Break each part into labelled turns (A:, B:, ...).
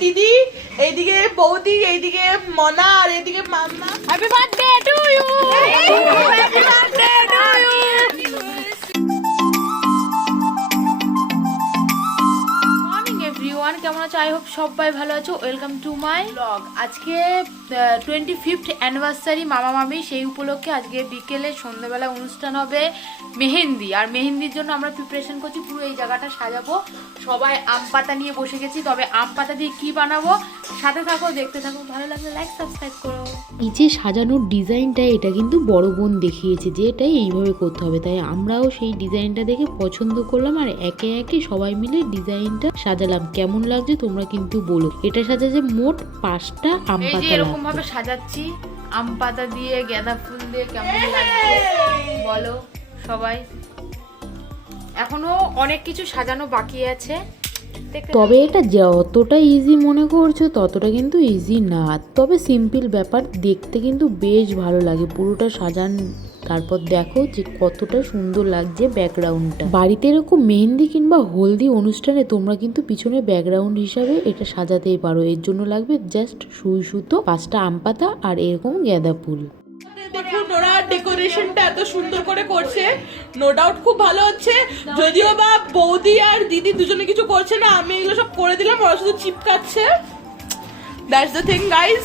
A: দিদি এইদিকে বৌদি এইদিকে মনা আর এইদিকে মাম্মা happy birthday to you happy birthday
B: কেমন আছো? আই হোপ সবাই ভালো আছো। ওয়েলকাম টু মাই ব্লগ আজকে টোয়েন্টি ফিফথ অ্যানিভার্সারি মামা মামি, সেই উপলক্ষে আজকে বিকেলে সন্ধ্যাবেলা অনুষ্ঠান হবে মেহেন্দি। আর মেহেন্দির জন্য আমরা প্রিপারেশন করছি, পুরো এই জায়গাটা সাজাবো। সবাই আম পাতা নিয়ে বসে গেছি, তবে আম পাতা দিয়ে কি বানাবো সাথে থাকো, দেখতে থাকো, ভালো লাগলে লাইক সাবস্ক্রাইব করো।
C: এই যে সাজানোর ডিজাইনটা, এটা কিন্তু বড় বোন দেখিয়েছে যে এটাই এইভাবে করতে হবে। তাই আমরাও সেই ডিজাইনটা দেখে পছন্দ করলাম আর একে একে সবাই মিলে ডিজাইনটা সাজালাম। কেমন লাগছে তোমরা কিন্তু বলো। এটা সাজাছে মোট পাঁচটা আম
B: এই যে
C: পাতা
B: এরকম ভাবে সাজাচ্ছি। আম পাতা দিয়ে গাঁদা ফুল দিয়ে কেমন লাগছে বলো সবাই। এখনও অনেক কিছু সাজানো বাকি আছে।
C: তবে এটা যতটা ইজি মনে করছ ততটা কিন্তু ইজি না। তবে সিম্পল ব্যাপার দেখতে কিন্তু বেশ ভালো লাগে। পুরোটা সাজান তারপর দেখো যে কতটা সুন্দর লাগছে ব্যাকগ্রাউন্ডটা বাড়িতে এরকম মেহেন্দি কিংবা হলদি অনুষ্ঠানে তোমরা কিন্তু পিছনে ব্যাকগ্রাউন্ড হিসাবে এটা সাজাতেই পারো এর জন্য লাগবে জাস্ট সুই সুতো পাঁচটা আম পাতা আর এরকম গাঁদা ফুল
A: দেখুন ওরা ডেকোরেশনটা এত সুন্দর করে করছে নো ডাউট খুব ভালো হচ্ছে যদিও বা বৌদি আর দিদি দুজনে কিছু করছে না আমি এগুলো সব করে দিলাম ওরা শুধু চিপকাচ্ছে দ্যাটস দ্য থিং গাইজ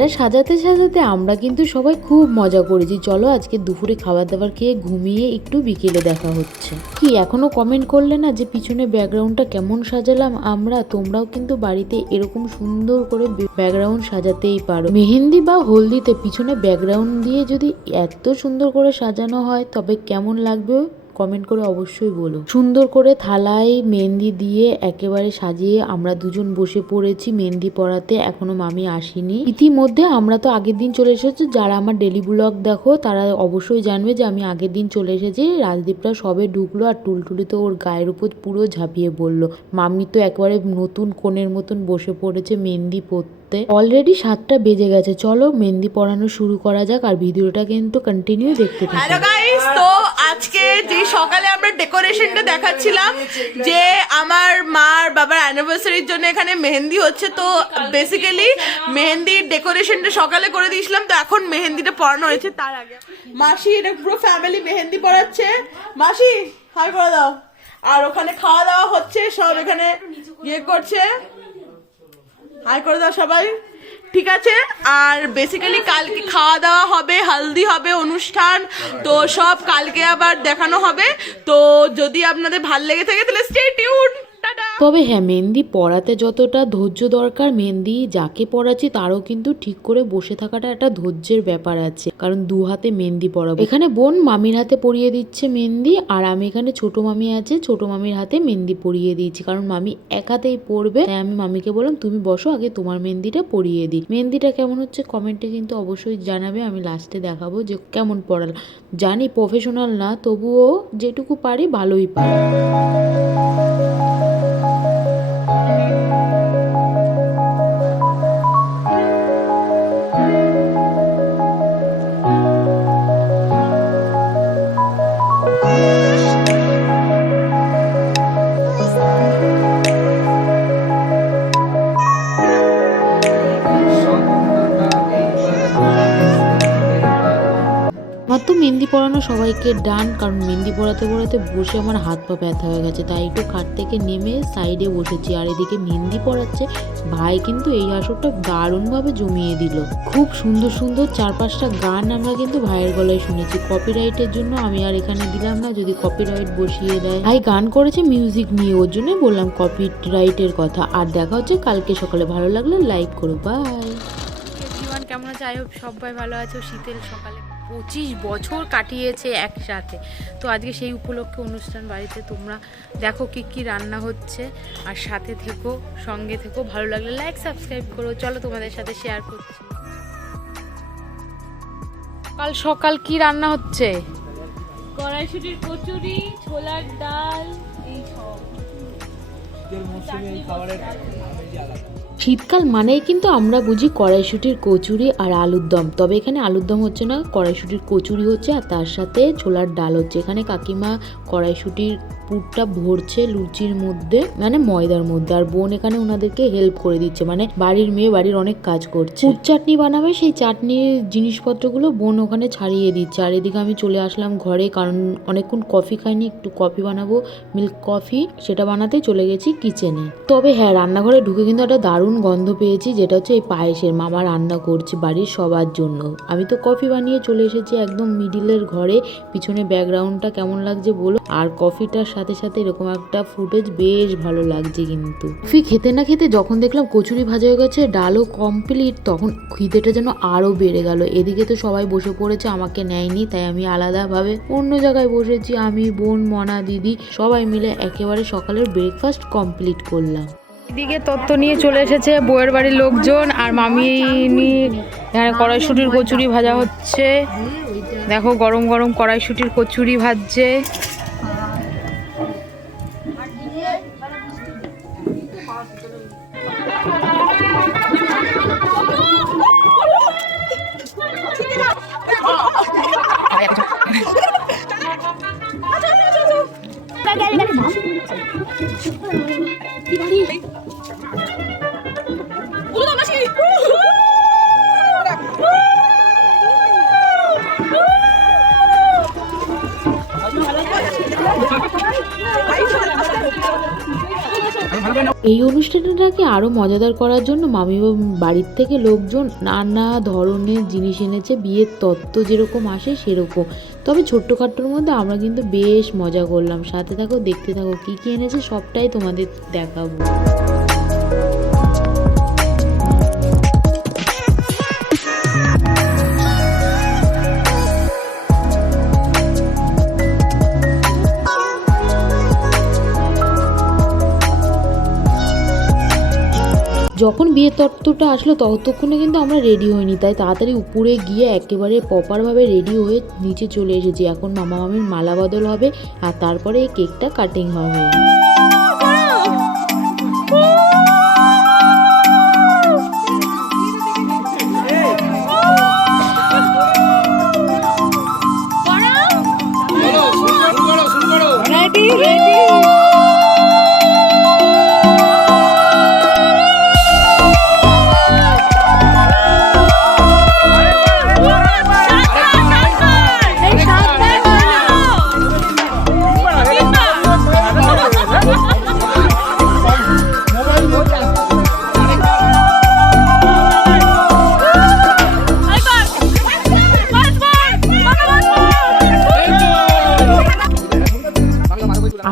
C: এটা সাজাতে সাজাতে আমরা কিন্তু সবাই খুব মজা করেছি। চলো আজকে দুপুরে খাবার দাবার খেয়ে ঘুমিয়ে একটু বিকেলে দেখা হচ্ছে। কি, এখনও কমেন্ট করলে না যে পিছনে ব্যাকগ্রাউন্ডটা কেমন সাজালাম আমরা? তোমরাও কিন্তু বাড়িতে এরকম সুন্দর করে ব্যাকগ্রাউন্ড সাজাতেই পারো। মেহেন্দি বা হলদিতে পিছনে ব্যাকগ্রাউন্ড দিয়ে যদি এত সুন্দর করে সাজানো হয়, তবে কেমন লাগবে? কমেন্ট করে অবশ্যই বলো। সুন্দর করে থালায় মেহেন্দি দিয়ে একেবারে সাজিয়ে আমরা দুজন বসে পড়েছি মেহেন্দি পড়াতে এখনও মামি আসেনি। ইতিমধ্যে আমরা তো আগের দিন চলে এসেছি, যারা আমার ডেলি ব্লগ দেখো, তারা অবশ্যই জানবে যে আমি আগের দিন চলে এসেছি, রাজদীপরা সবে ঢুকলো আর টুলটুলি তো ওর গায়ের উপর পুরো ঝাঁপিয়ে পড়ল। মামি তো একবারে নতুন কোণের মতন বসে পড়েছে মেহেন্দি পরতে। অলরেডি সাতটা বেজে গেছে, চলো মেহেন্দি পরানো শুরু করা যাক আর ভিডিওটা কিন্তু কন্টিনিউ দেখতে থাকো।
A: তো আজকে যে সকালে আমরা ডেকোরেশনটা দেখাচ্ছিলাম, যে আমার মার বাবার অ্যানিভার্সারির জন্য এখানে মেহেন্দি হচ্ছে, তো বেসিক্যালি মেহেন্দির ডেকোরেশনটা সকালে করে দিয়েছিলাম, তো এখন মেহেন্দিটা পরানো হয়েছে তার আগে। মাসি, এটা পুরো ফ্যামিলি মেহেন্দি পরাচ্ছে। মাসি, হাই করে দাও। আর ওখানে খাওয়া দাওয়া হচ্ছে, সব এখানে ইয়ে করছে। হাই করে দাও সবাই। ঠিক আছে? আর বেসিক্যালি কালকে খাওয়া দাওয়া হবে, হালদি হবে অনুষ্ঠান, তো সব কালকে আবার দেখানো হবে। তো যদি আপনাদের ভালো লেগে থাকে, তাহলে স্টে টিউন
C: তবে হ্যাঁ মেহেন্দি পড়াতে যতটা ধৈর্য দরকার, মেহেন্দি যাকে পড়াচ্ছি তারও কিন্তু ঠিক করে বসে থাকাটা একটা ধৈর্যের ব্যাপার আছে। কারণ দু হাতে মেহেন্দি পড়াবো এখানে বোন মামির হাতে পরিয়ে দিচ্ছে মেহেন্দি, আর আমি এখানে ছোট মামি আছে, ছোট মামির হাতে মেহেন্দি পরিয়ে দিয়েছি। কারণ মামি এক হাতেই পড়বে তাই আমি মামিকে বললাম, তুমি বসো, আগে তোমার মেহেন্দিটা পরিয়ে দিই। মেহেন্দিটা কেমন হচ্ছে কমেন্টে কিন্তু অবশ্যই জানাবে, আমি লাস্টে দেখাবো যে কেমন পড়াল জানি প্রফেশনাল না, তবুও যেটুকু পারি ভালোই পারি। সবাইকে ডান, কারণ মেহেন্দি পড়াতে পড়াতে বসে আমার হাত পা ব্যথা হয়ে গেছে। তাই একটু খাট থেকে নেমে সাইডে বসেছি, আর এদিকে মেহেন্দি পড়াচ্ছে ভাই কিন্তু এই আসরটা দারুণভাবে জমিয়ে দিল। খুব সুন্দর সুন্দর চার পাঁচটা গান আমরা কিন্তু ভাইয়ের গলায় শুনেছি। কপিরাইটের জন্য আমি আর এখানে দিলাম না, যদি কপিরাইট বসিয়ে দেয়। ভাই গান করেছে মিউজিক নিয়ে, ওর জন্যই বললাম কপিরাইটের কথা। আর দেখা হচ্ছে কালকে সকালে। ভালো লাগলে লাইক করো বাই
B: কেমন আছে? আই হোপ সবাই ভালো আছো। শীতের সকালে পঁচিশ বছর কাটিয়েছে একসাথে। তো আজকে সেই উপলক্ষে অনুষ্ঠান বাড়িতে তোমরা দেখো কি কি রান্না হচ্ছে। আর সাথে থেকো সঙ্গে থেকো ভালো লাগলে লাইক সাবস্ক্রাইব করো। চলো তোমাদের সাথে শেয়ার করছি। কাল সকাল কি রান্না হচ্ছে?
D: কড়াইশুটির কচুরি ছোলার ডাল এই সব।
C: শীতকাল মানেই কিন্তু আমরা বুঝি কড়াইশুটির কচুরি আর আলুর দম। তবে এখানে আলুর দম হচ্ছে না, কড়াইশুটির কচুরি হচ্ছে আর তার সাথে ছোলার ডাল হচ্ছে। এখানে কাকিমা কড়াইশুটির পুরটা ভরছে লুচির মধ্যে মানে ময়দার মধ্যে। আর বোন এখানে ওনাদেরকে হেল্প করে দিচ্ছে মানে বাড়ির মেয়ে বাড়ির অনেক কাজ করছে। পুর চাটনি বানাবে, সেই চাটনির জিনিসপত্রগুলো বোন ওখানে ছাড়িয়ে দিচ্ছে। আর এদিকে আমি চলে আসলাম ঘরে, কারণ অনেকক্ষণ কফি খাইনি, একটু কফি বানাবো মিল্ক কফি সেটা বানাতে চলে গেছি কিচেনে তবে হ্যাঁ রান্নাঘরে ঢুকে কিন্তু একটা দারুণ গন্ধ পেয়েছি, যেটা হচ্ছে এই পায়েসের মামা রান্না করছে বাড়ির সবার জন্য। আমি তো কফি বানিয়ে চলে এসেছি একদম মিডিলের ঘরে, পিছনে ব্যাকগ্রাউন্ডটা কেমন লাগছে বলো? আর কফিটার সাথে সাথে এরকম একটা ফুটেজ বেশ ভালো লাগছে কিন্তু। কফি খেতে না খেতে যখন দেখলাম কচুরি ভাজা হয়ে গেছে, ডালও কমপ্লিট তখন খিদেটা যেন আরও বেড়ে গেল। এদিকে তো সবাই বসে পড়েছে, আমাকে নেয়নি, তাই আমি আলাদাভাবে অন্য জায়গায় বসেছি। আমি, বোন, মনা, দিদি সবাই মিলে একেবারে সকালের ব্রেকফাস্ট কমপ্লিট করলাম।
B: এদিকে তত্ত্ব নিয়ে চলে এসেছে বউয়ের বাড়ির লোকজন আর মামি এখানে কড়াইশুটির কচুরি ভাজা হচ্ছে। দেখো গরম গরম কড়াইশুটির কচুরি ভাজছে।
C: এই অনুষ্ঠানটাকে আরও মজাদার করার জন্য মামি বাড়ির থেকে লোকজন নানা ধরনের জিনিস এনেছে, বিয়ের তত্ত্ব যেরকম আসে সেরকম। তবে ছোট্টখাট্টোর মধ্যে আমরা কিন্তু বেশ মজা করলাম। সাথে থাকো, দেখতে থাকো, কী কী এনেছে সবটাই তোমাদের দেখাবো। যখন বিয়ের তত্ত্বটা আসলো, ততক্ষণে কিন্তু আমরা রেডি হইনি। তাই তাড়াতাড়ি উপরে গিয়ে একেবারে প্রপারভাবে রেডি হয়ে নিচে চলে এসেছি। এখন মামা মামির মালা বদল হবে আর তারপরে এই কেকটা কাটিং হবে।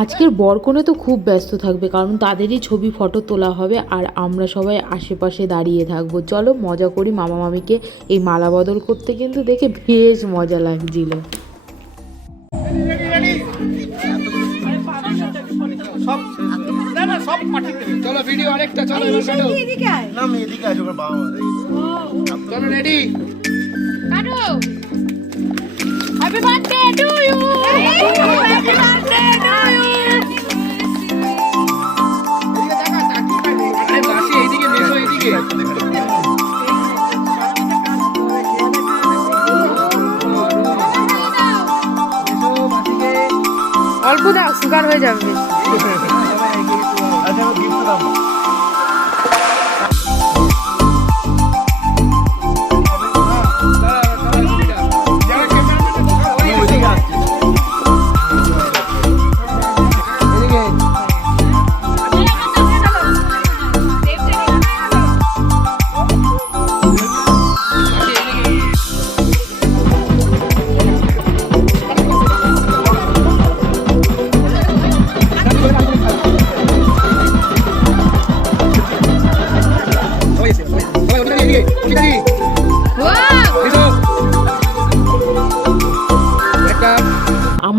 C: আজকের বরকনে তো খুব ব্যস্ত থাকবে কারণ তাদেরই ছবি ফটো তোলা হবে আর আমরা সবাই আশেপাশে দাঁড়িয়ে থাকব। চলো মজা করি মামা মামিকে এই মালা বদল করতে কিন্তু দেখে বেশ মজা লাগছিল।
E: চলো ভিডিও আরেকটা চলো
F: না এদিকে আছি বাবা
E: চলো রেডি
B: সুগার হয়ে যাবে
F: আচ্ছা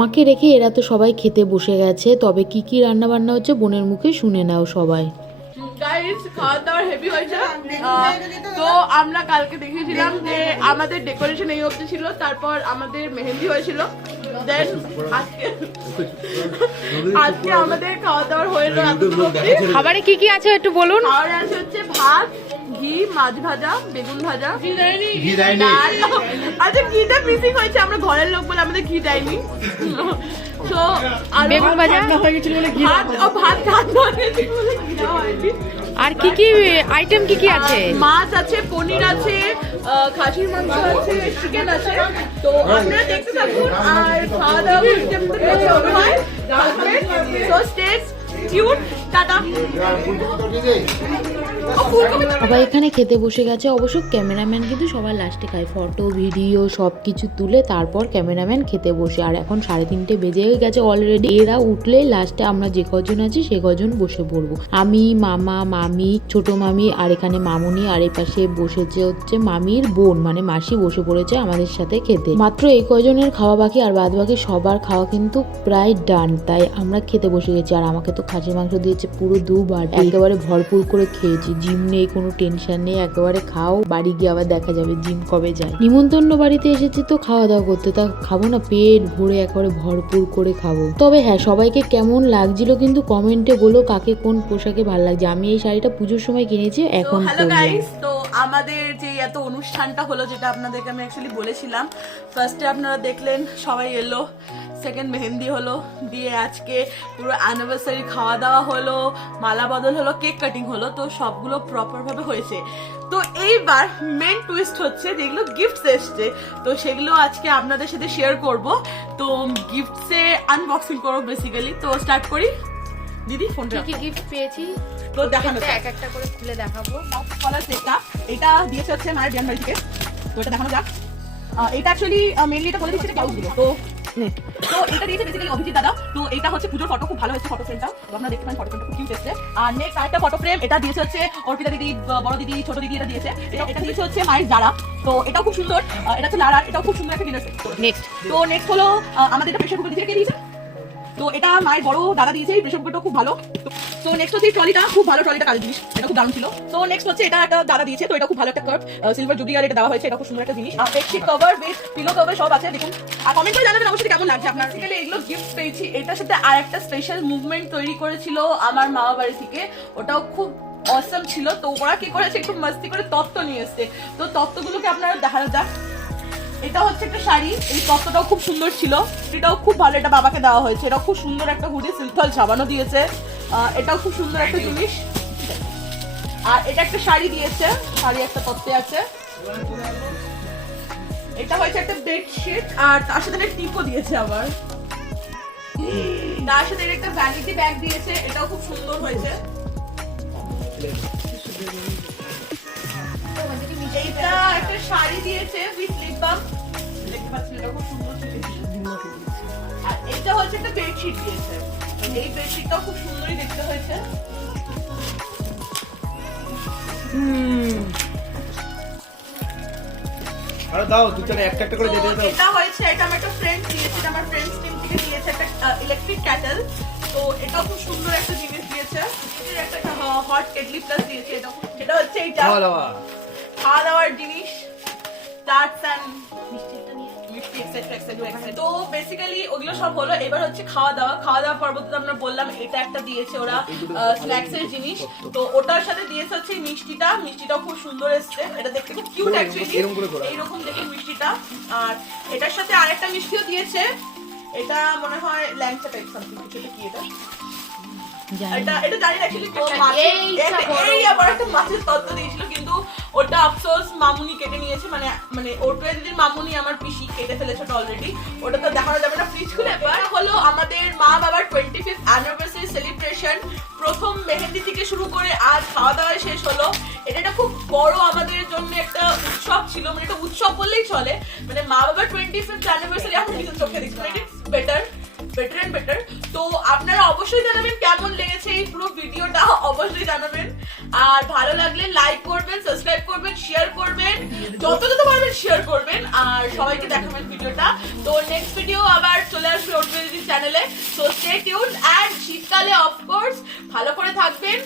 C: দেখে এরা তো সবাই খেতে বসে গেছে তবে কি কি রান্না বান্না হচ্ছে বোনের মুখে শুনে নাও সবাই।
A: গাইস খাওয়া দাওয়ার হেভি হয়েছে। তো আমরা কালকে দেখিয়েছিলাম যে আমাদের ডেকোরেশন এই অবধি ছিল তারপর আমাদের মেহেন্দি হয়েছিল। দেন আজকে আজকে আমাদের খাওয়া দাওয়ার হয়ে গেল
B: খাবারে কি কি আছে একটু বলুন?
A: খাওয়ার আছে হচ্ছে ভাত ঘি মাছ ভাজা বেগুন ভাজা।
F: ঘি দেয়নি?
A: আচ্ছা ঘিটা মিসিং হয়েছে আমরা ঘরের লোক বলে আমাদের ঘি দেয়নি। তো আর
B: বেগুন ভাজা
A: ভাত ও ভাত বলে ঘি হয়নি।
B: আর কি কি আইটেম কি কি আছে?
A: মাছ আছে পনির আছে খাসির মাংস আছে চিকেন আছে। তো আপনারা দেখতে থাকুন আর খাওয়া দাওয়া করতে হয় তো স্টেজ কিউট
C: সবাই এখানে খেতে বসে গেছে অবশ্য ক্যামেরাম্যান কিন্তু সবার লাস্টে খায়। ফটো, ভিডিও সব কিছু তুলে তারপর ক্যামেরাম্যান খেতে বসে। আর এখন সাড়ে তিনটে বেজে গেছে অলরেডি এরা উঠলেই লাস্টে আমরা যে কজন আছি, সে কজন বসে পড়ব। আমি, মামা, মামি, ছোট মামি, আর এখানে মামুনি, আর এই পাশে বসেছে হচ্ছে মামির বোন। মানে মাসি বসে পড়েছে আমাদের সাথে খেতে। মাত্র এই কজনের খাওয়া বাকি, আর বাদ বাকি সবার খাওয়া কিন্তু প্রায় ডান তাই আমরা খেতে বসে গেছি। আর আমাকে তো খাসির মাংস দিয়েছে পুরো দুবার একেবারে ভরপুর করে খেয়েছি। জিম নেই কোনো টেনশন নেই একেবারে খাও। বাড়ি গিয়ে আবার দেখা যাবে জিম কবে যায়। নিমন্ত্রণ বাড়িতে এসেছি তো খাওয়া দাওয়া করতে। তা খাব না পেট ভরে একেবারে ভরপুর করে খাব। তবে হ্যাঁ সবাইকে কেমন লাগছিল কিন্তু কমেন্টে বলো কাকে কোন পোশাকে ভালো লাগছে। আমি এই শাড়িটা পুজোর সময় কিনেছি এখন
A: তো আমাদের যে এত অনুষ্ঠানটা হলো যেটা আপনাদেরকে আমি অ্যাকচুয়ালি বলেছিলাম। ফার্স্টে আপনারা দেখলেন সবাই এলো। সেকেন্ড মেহেন্দি হলো। দিয়ে আজকে পুরো অ্যানিভার্সারি খাওয়া দাওয়া হলো মালা বদল হলো কেক কাটিং হলো। তো সবগুলো প্রপার ভাবে হয়েছে। তো এইবার মেন টুইস্ট হচ্ছে যেগুলো গিফটস এসছে। তো সেগুলো আজকে আপনাদের সাথে শেয়ার করব। তো গিফটসে আনবক্সিং করব বেসিক্যালি তো স্টার্ট করি। দিদি ফোনটা
B: কি কি গিফট পেয়েছি?
A: তো দেখানো
B: এক একটা করে খুলে দেখাবো।
A: কলার সেটটা এটা দিয়েছে হচ্ছে মায়ের বিয়ান বাড়ি থেকে। তো এটা দেখানো যাক। এটা অ্যাকচুয়ালি মেনলি এটা বলে দিচ্ছে ক্লাউড দিলো তো তো এটা দিয়েছে বেসিক্যালি অভিজিৎ দাদা। তো এটা হচ্ছে পুজোর ফটো খুব ভালো হয়েছে ফটো ফ্রেমটা আপনারা দেখতে পান ফটো ফ্রেমটা খুব কিউট এসেছে। আর নেক্সট আরেকটা ফটো ফ্রেম এটা দিয়েছে হচ্ছে অর্পিতা দিদি বড় দিদি ছোট দিদি এটা দিয়েছে। এটা এটা দিয়েছে হচ্ছে মায়ের যারা তো এটাও খুব সুন্দর। এটা হচ্ছে লারার এটাও খুব সুন্দর একটা ডিনার সেট
B: নেক্সট
A: তো নেক্সট হলো আমাদের এটা প্রেশার কুকার দিয়েছে। কে দিয়েছে? তো এটা মায়ের বড় দাদা দিয়েছে, এই প্রেশার কুকারটা খুব ভালো। তো নেক্সট হচ্ছে ট্রলিটা খুব ভালো ট্রলিটা কাজের জিনিস, এটা খুব দারুণ ছিল। তো নেক্সট হচ্ছে এটা একটা দাদা দিয়েছে, তো এটা খুব ভালো একটা কার্ভ সিলভার জুবলি আর এটা দেওয়া হয়েছে, এটা খুব সুন্দর একটা জিনিস। আর bedsheet cover bed pillow cover সব আছে, দেখুন। আর কমেন্ট করে জানাবেন অবশ্যই কেমন লাগছে। আপনার বেসিক্যালি এগুলো গিফট পেয়েছি। এটার সাথে আর একটা স্পেশাল মুভমেন্ট তৈরি করেছিল আমার মামা বাড়ি থেকে। ওটাও খুব অসম ছিল। তো ওরা কি করেছে? একটু মস্তি করে তত্ত্ব নিয়ে এসছে। তো তত্ত্বগুলোকে আপনারা দেখা যাক। এটা হচ্ছে একটা শাড়ি এই তত্ত্বটাও খুব সুন্দর ছিল। এটাও খুব ভালো এটা বাবাকে দেওয়া হয়েছে। এটাও খুব সুন্দর একটা হুডি সিলথল সাবানও দিয়েছে। এটাও খুব সুন্দর একটা জিনিস। আর এটা একটা শাড়ি দিয়েছে শাড়ি একটা তত্ত্বে আছে। এটা হয়েছে একটা বেডশিট আর তার সাথে একটা টিপও দিয়েছে আবার। তার সাথে একটা ভ্যানিটি ব্যাগ দিয়েছে এটাও খুব সুন্দর হয়েছে। এইটা একটা শাড়ি দিয়েছে উইথ লিপ বাম দেখতে পাচ্ছেন এটা খুব সুন্দর আর এটা হচ্ছে একটা বেডশিট দিয়েছে। এই বেডশিটটাও খুব সুন্দরই দেখতে হয়েছে।
F: আরে দাও দুজনে একটা একটা করে
A: তো
F: দাও।
A: এটা হয়েছে এটা আমার একটা ফ্রেন্ড দিয়েছে এটা আমার ফ্রেন্ডস টিম থেকে দিয়েছে একটা ইলেকট্রিক ক্যাটেল তো এটাও খুব সুন্দর একটা জিনিস দিয়েছে। এটার একটা হট কেটলি প্লাস দিয়েছে এটা এটা হচ্ছে এইটা
F: খাওয়া
A: দাওয়ার জিনিস চাটস অ্যান্ড মিষ্টি এক্সেট্রা এক্সেট্রা এক্সেট্রা তো বেসিক্যালি ওগুলো সব হলো এবার হচ্ছে খাওয়া দাওয়া। খাওয়া দাওয়া পর্ব আমরা বললাম এটা একটা দিয়েছে ওরা স্ন্যাক্স এর জিনিস। তো ওটার সাথে দিয়েছে হচ্ছে এই মিষ্টিটা খুব সুন্দর এসছে। এটা দেখতে খুব কিউট অ্যাকচুয়ালি
F: এরকম করে করা।
A: এইরকম দেখুন মিষ্টিটা। আর এটার সাথে আরেকটা মিষ্টিও দিয়েছে। এটা মনে হয় ল্যাংচা টাইপ সামথিং কিছু কি এটা? এটা এটা জানি না অ্যাকচুয়ালি মাছের
B: এইটা
A: এটা-
B: বড়।
A: এই আবার একটা মাছের তত্ত্ব দিয়েছিল। ওটা আফসোস মামুনি কেটে নিয়েছে মানে মানে ওটা দিদির মামুনি, আমার পিসি কেটে ফেলেছে ওটা অলরেডি ওটা তো দেখানো যাবে না ফ্রিজ খুলে। এবার হলো আমাদের মা বাবার টোয়েন্টি ফিফথ অ্যানিভার্সারি সেলিব্রেশন প্রথম মেহেন্দি থেকে শুরু করে আজ খাওয়া দাওয়া শেষ হলো। এটা একটা খুব বড় আমাদের জন্য একটা উৎসব ছিল মানে একটা উৎসব বললেই চলে। মানে মা বাবার টোয়েন্টি ফিফথ অ্যানিভার্সারি আমরা নিজের চোখে দেখছি বেটার বেটার এন্ড বেটার তো আপনারা অবশ্যই জানাবেন কেমন লেগেছে এই পুরো ভিডিওটা, অবশ্যই জানাবেন। আর ভালো লাগলে লাইক করবেন সাবস্ক্রাইব করবেন শেয়ার করবেন। যত যত পারবেন শেয়ার করবেন। আর সবাইকে দেখাবেন ভিডিওটা। তো নেক্সট ভিডিও আবার চলে আসবে ওটবেরিজি চ্যানেলে তো স্টে টিউন অ্যান্ড শীতকালে অফকোর্স ভালো করে থাকবেন।